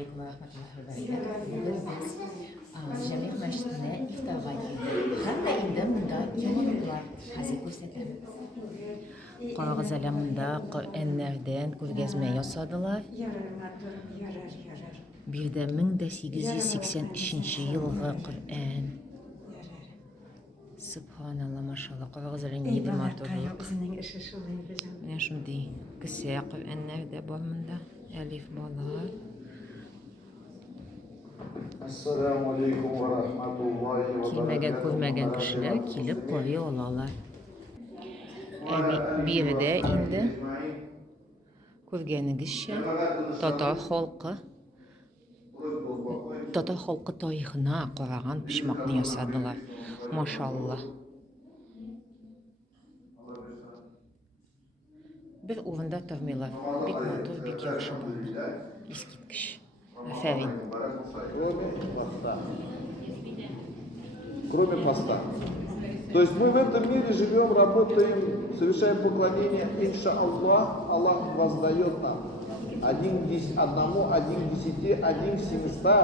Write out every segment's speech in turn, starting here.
алейкум ва рахматуллахи ва баракатух. Biz Jamiyat masjidine iftarga keldik. Hamda endi bunda yangiliklar hozir ko'rsatamiz. Qarag'iz ala bunda Qur'onlardan ko'rgazma yasadılar. Bir de 1883-yılғы Qur'on. Subhanallah, maşallah. Qarag'iz ala neydi matoluk. Mana shunday kissa Qur'onlar da bor bunda. Alif balar. Assalamu alaikum wa rahmatullahi wa Kilmegen ko'rmagan kishilar kelib ko'ray oladilar. Birida endi ko'rganingizcha Totor xalqi tarixini qaragan pishmoqni yasadilar. Mashallah. Bir o'rinda turmaylar. Bek motor, bek yaxshi bo'ldi. Eskitkish. Aferin. Кроме поста. То есть мы в этом мире живем, работаем, совершаем поклонение. Иншаллах, Аллах воздает нам. Один к 10, один к 700,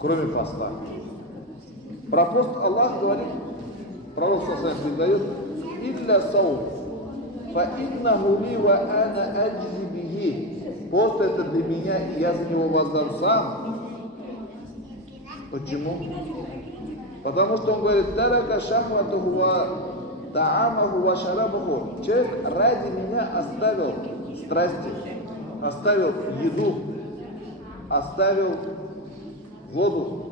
кроме поста. Про пост Аллах говорит, пророк Сассан передает, «Илля саум, фа иннаху ли ва ана аджзи бихи». Пост это для меня, и я за него воздам сам. Почему? Потому что он говорит, «Тарака шахватуху ва таамаху ва шарабуху». Человек ради меня оставил страсти, оставил еду, оставил воду,